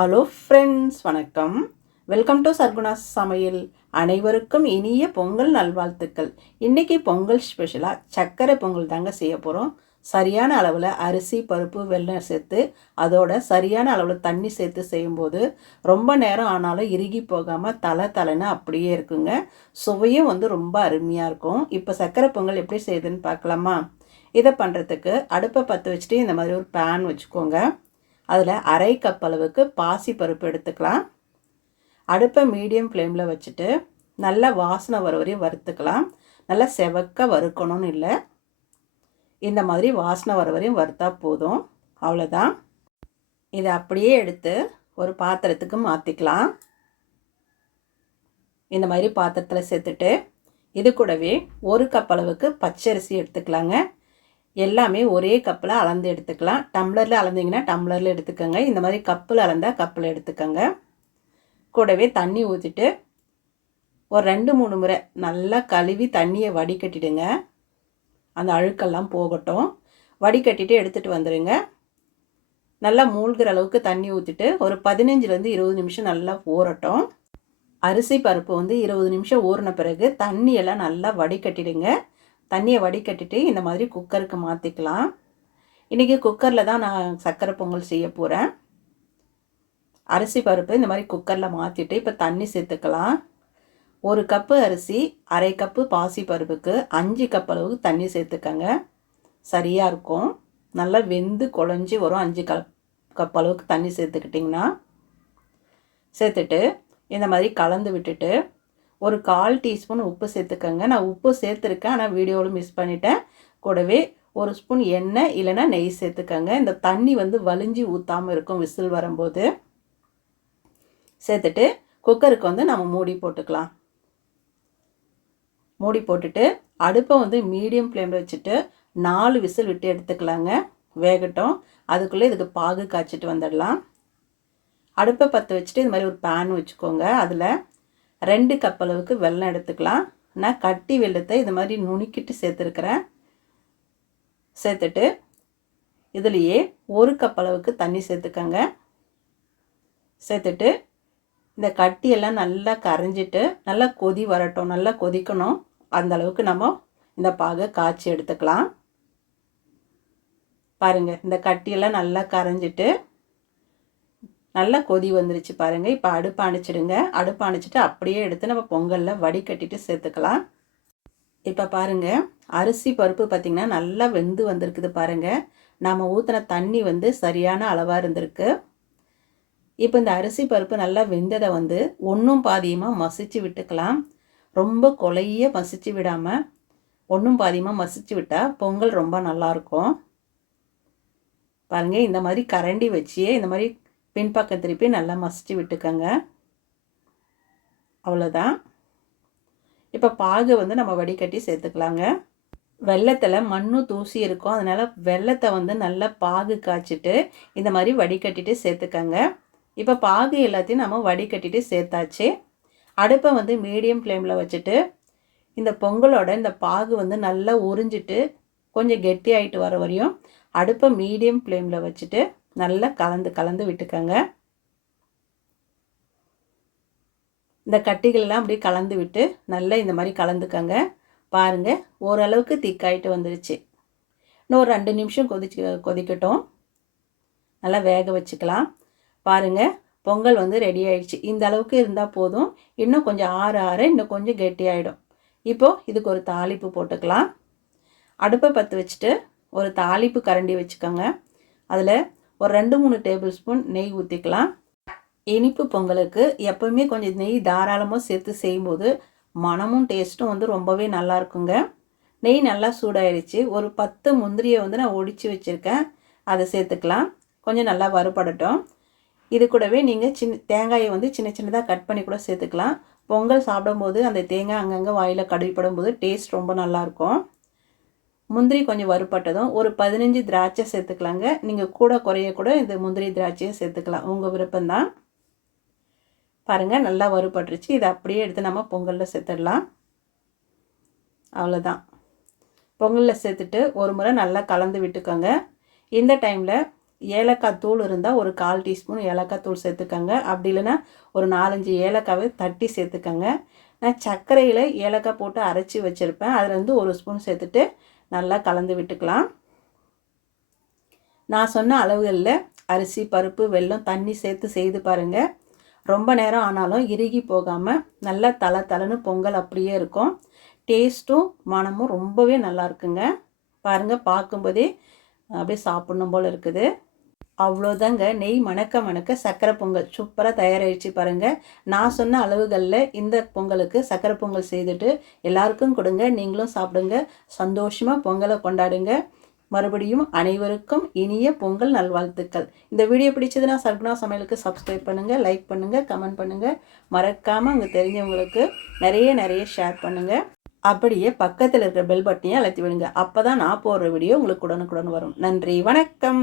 Hello friends, வணக்கம். Welcome to Sargunas சமையல். அனைவருக்கும் இனிய பொங்கல் நல்வாழ்த்துக்கள். இன்றைக்கி பொங்கல் ஸ்பெஷலாக சர்க்கரை பொங்கல் தாங்க செய்ய போகிறோம். சரியான அளவில் அரிசி, பருப்பு, வெல்லம் சேர்த்து அதோட சரியான அளவில் தண்ணி சேர்த்து செய்யும்போது ரொம்ப நேரம் ஆனாலும் இறுகி போகாமல் தலைன்னு அப்படியே இருக்குங்க. சுவையும் ரொம்ப அருமையாக இருக்கும். இப்போ சர்க்கரை பொங்கல் எப்படி செய்யுதுன்னு பார்க்கலாமா? இதை பண்ணுறதுக்கு அடுப்பை பற்ற வச்சுட்டு இந்த மாதிரி ஒரு பேன் வச்சுக்கோங்க. அதில் அரை கப் அளவுக்கு பாசி பருப்பு எடுத்துக்கலாம். அடுப்பை மீடியம் ஃப்ளேமில் வச்சுட்டு நல்லா வாசனை வர வரையும் வறுத்துக்கலாம். நல்லா செவக்க வறுக்கணும்னு இல்லை, இந்த மாதிரி வாசனை வர வரையும் வறுத்தா போதும். அவ்வளோதான். இதை அப்படியே எடுத்து ஒரு பாத்திரத்துக்கு மாற்றிக்கலாம். இந்த மாதிரி பாத்திரத்தில் சேர்த்துட்டு இது கூடவே ஒரு கப் அளவுக்கு பச்சரிசி எடுத்துக்கலாங்க. எல்லாமே ஒரே கப்பில் அளந்து எடுத்துக்கலாம். டம்ளரில் அளந்திங்கன்னா டம்ளரில் எடுத்துக்கோங்க. இந்த மாதிரி கப்பில் அளந்தால் கப்பில் எடுத்துக்கோங்க. கூடவே தண்ணி ஊற்றிட்டு ஒரு 2-3 முறை நல்லா கழுவி தண்ணியை வடிகட்டிடுங்க. அந்த அழுக்கெல்லாம் போகட்டும். வடிகட்டிட்டு எடுத்துகிட்டு வந்துடுங்க. நல்லா மூழ்கிற அளவுக்கு தண்ணி ஊற்றிட்டு ஒரு 15-20 நிமிஷம் நல்லா ஊறட்டும். அரிசி பருப்பு 20 நிமிஷம் ஊறின பிறகு தண்ணியெல்லாம் நல்லா வடிகட்டிடுங்க. தண்ணியை வடிகட்டிட்டு இந்த மாதிரி குக்கருக்கு மாற்றிக்கலாம். இன்றைக்கி குக்கரில் தான் நான் சர்க்கரை பொங்கல் செய்ய போகிறேன். அரிசி பருப்பு இந்த மாதிரி குக்கரில் மாற்றிட்டு இப்போ தண்ணி சேர்த்துக்கலாம். 1 கப்பு அரிசி, அரை கப்பு பாசி பருப்புக்கு 5 கப் அளவுக்கு தண்ணி சேர்த்துக்கங்க. சரியாக இருக்கும். நல்லா வெந்து குழஞ்சி வரும். 5 கப் அளவுக்கு தண்ணி சேர்த்துக்கிட்டிங்கன்னா சேர்த்துட்டு இந்த மாதிரி கலந்து விட்டுட்டு ஒரு 1/4 டீஸ்பூன் உப்பு சேர்த்துக்கங்க. நான் உப்பு சேர்த்துருக்கேன், ஆனால் வீடியோவில் மிஸ் பண்ணிட்டேன். கூடவே 1 ஸ்பூன் எண்ணெய் இல்லைன்னா நெய் சேர்த்துக்கங்க. இந்த தண்ணி வலிஞ்சு ஊற்றாமல் இருக்கும் விசில் வரும்போது. சேர்த்துட்டு குக்கருக்கு நம்ம மூடி போட்டுக்கலாம். மூடி போட்டுட்டு அடுப்பை மீடியம் ஃப்ளேமில் வச்சுட்டு 4 விசில் விட்டு எடுத்துக்கலாங்க. வேகட்டும். அதுக்குள்ளே இதுக்கு பாகு காய்ச்சிட்டு வந்துடலாம். அடுப்பை பற்ற வச்சுட்டு இது மாதிரி ஒரு பேன் வச்சுக்கோங்க. அதில் 2 கப் அளவுக்கு வெல்லம் எடுத்துக்கலாம். நான் கட்டி வெல்லத்தை இது மாதிரி நுணுக்கிட்டு சேர்த்துருக்கிறேன். சேர்த்துட்டு இதுலேயே 1 கப் அளவுக்கு தண்ணி சேர்த்துக்கங்க. சேர்த்துட்டு இந்த கட்டியெல்லாம் நல்லா கரைஞ்சிட்டு நல்லா கொதி வரட்டும். நல்லா கொதிக்கணும். அந்த அளவுக்கு நம்ம இந்த பாகை காய்ச்சி எடுத்துக்கலாம். பாருங்கள், இந்த கட்டியெல்லாம் நல்லா கரைஞ்சிட்டு நல்லா கொதி வந்துருச்சு பாருங்கள். இப்போ அடுப்பு அணைச்சிடுங்க. அடுப்பு அணைச்சிட்டு அப்படியே எடுத்து நம்ம பொங்கலில் வடிகட்டிட்டு சேர்த்துக்கலாம். இப்போ பாருங்கள், அரிசி பருப்பு பார்த்திங்கன்னா நல்லா வெந்து வந்திருக்குது பாருங்கள். நாம் ஊற்றின தண்ணி சரியான அளவாக இருந்திருக்கு. இப்போ இந்த அரிசி பருப்பு நல்லா வெந்ததை ஒன்றும் பாதியமாக மசிச்சு விட்டுக்கலாம். ரொம்ப கொலைய மசிச்சு விடாமல் ஒன்றும் பாதியமாக மசிச்சு விட்டால் பொங்கல் ரொம்ப நல்லாயிருக்கும். பாருங்கள், இந்த மாதிரி கரண்டி வச்சியே இந்த மாதிரி பின்பக்கம் திருப்பி நல்லா மசிச்சு விட்டுக்கோங்க. அவ்வளோதான். இப்போ பாகு நம்ம வடிகட்டி சேர்த்துக்கலாங்க. வெல்லத்தில் மண்ணும் தூசி இருக்கும். அதனால் வெல்லத்தை நல்லா பாகு காய்ச்சிட்டு இந்த மாதிரி வடிகட்டிட்டு சேர்த்துக்கங்க. இப்போ பாகு எல்லாத்தையும் நம்ம வடிகட்டிட்டு சேர்த்தாச்சு. அடுப்பை மீடியம் ஃப்ளேமில் வச்சுட்டு இந்த பொங்கலோட இந்த பாகு நல்லா உறிஞ்சிட்டு கொஞ்சம் கெட்டியாகிட்டு வர வரையும் அடுப்பை மீடியம் ஃப்ளேமில் வச்சுட்டு நல்லா கலந்து விட்டுக்கோங்க. இந்த கட்டிகள்லாம் அப்படியே கலந்து விட்டு நல்லா இந்த மாதிரி கலந்துக்கங்க. பாருங்கள், ஓரளவுக்கு திக்காயிட்டு வந்துருச்சு. இன்னும் ஒரு 2 நிமிஷம் கொதிக்கட்டும். நல்லா வேக வச்சுக்கலாம். பாருங்கள், பொங்கல் ரெடி ஆயிடுச்சு. இந்த அளவுக்கு இருந்தால் போதும். இன்னும் கொஞ்சம் ஆற இன்னும் கொஞ்சம் கெட்டியாயிடும். இப்போது இதுக்கு ஒரு தாளிப்பு போட்டுக்கலாம். அடுப்பை பற்ற வச்சுட்டு ஒரு தாளிப்பு கரண்டி வச்சுக்கோங்க. அதில் ஒரு 2-3 டேபிள் ஸ்பூன் நெய் ஊற்றிக்கலாம். இனிப்பு பொங்கலுக்கு எப்போவுமே கொஞ்சம் நெய் தாராளமாக சேர்த்து செய்யும்போது மனமும் டேஸ்ட்டும் ரொம்பவே நல்லா இருக்குங்க. நெய் நல்லா சூடாயிடுச்சு. ஒரு 10 முந்திரியை நான் ஒடிச்சு வச்சுருக்கேன். அதை சேர்த்துக்கலாம். கொஞ்சம் நல்லா வறுபடட்டும். இது கூடவே நீங்கள் தேங்காயை சின்ன சின்னதாக கட் பண்ணி கூட சேர்த்துக்கலாம். பொங்கல் சாப்பிடும்போது அந்த தேங்காய் அங்கங்கே வாயில் கடுவிப்படும் போது டேஸ்ட் ரொம்ப நல்லாயிருக்கும். முந்திரி கொஞ்சம் வறுபட்டதும் ஒரு 15 திராட்சை சேர்த்துக்கலாங்க. நீங்கள் கூட குறைய கூட இந்த முந்திரி திராட்சையும் சேர்த்துக்கலாம், உங்கள் விருப்பம்தான். பாருங்கள், நல்லா வறுபட்டுருச்சு. இதை அப்படியே எடுத்து நம்ம பொங்கலில் சேர்த்துடலாம். அவ்வளோதான். பொங்கலில் சேர்த்துட்டு ஒரு முறை நல்லா கலந்து விட்டுக்கோங்க. இந்த டைமில் ஏலக்காய் தூள் இருந்தால் ஒரு 1/4 டீஸ்பூன் ஏலக்காய் தூள் சேர்த்துக்கோங்க. அப்படி இல்லைன்னா ஒரு 4-5 ஏலக்காவை தட்டி சேர்த்துக்கோங்க. நான் சர்க்கரையில் ஏலக்காய் போட்டு அரைச்சி வச்சுருப்பேன். அதில் ஒரு ஸ்பூன் சேர்த்துட்டு நல்லா கலந்து விட்டுக்கலாம். நான் சொன்ன அளவுகளில் அரிசி, பருப்பு, வெல்லம், தண்ணி சேர்த்து செய்து பாருங்கள். ரொம்ப நேரம் ஆனாலும் இறுகி போகாமல் நல்லா தளன்னு பொங்கல் அப்படியே இருக்கும். டேஸ்ட்டும் மனமும் ரொம்பவே நல்லா இருக்குங்க. பாருங்கள், பார்க்கும்போதே அப்படியே சாப்பிட்ணும் போல் இருக்குது. அவ்வளோதாங்க, நெய் மணக்க மணக்க சக்கரை பொங்கல் சூப்பராக தயாராகிடுச்சு பாருங்கள். நான் சொன்ன அளவுகளில் இந்த பொங்கலுக்கு சக்கரை பொங்கல் செய்துட்டு எல்லாருக்கும் கொடுங்க. நீங்களும் சாப்பிடுங்க. சந்தோஷமாக பொங்கலை கொண்டாடுங்க. மறுபடியும் அனைவருக்கும் இனிய பொங்கல் நல்வாழ்த்துக்கள். இந்த வீடியோ பிடிச்சதுன்னா சர்க்குணா சமையலுக்கு சப்ஸ்கிரைப் பண்ணுங்கள், லைக் பண்ணுங்கள், கமெண்ட் பண்ணுங்கள். மறக்காமல் உங்கள் தெரிஞ்சவங்களுக்கு நிறைய ஷேர் பண்ணுங்கள். அப்படியே பக்கத்தில் இருக்கிற பெல் பட்டனையும் அழுத்தி விடுங்க. அப்போ தான் நான் போடுற வீடியோ உங்களுக்கு உடனுக்குடன் வரும். நன்றி, வணக்கம்.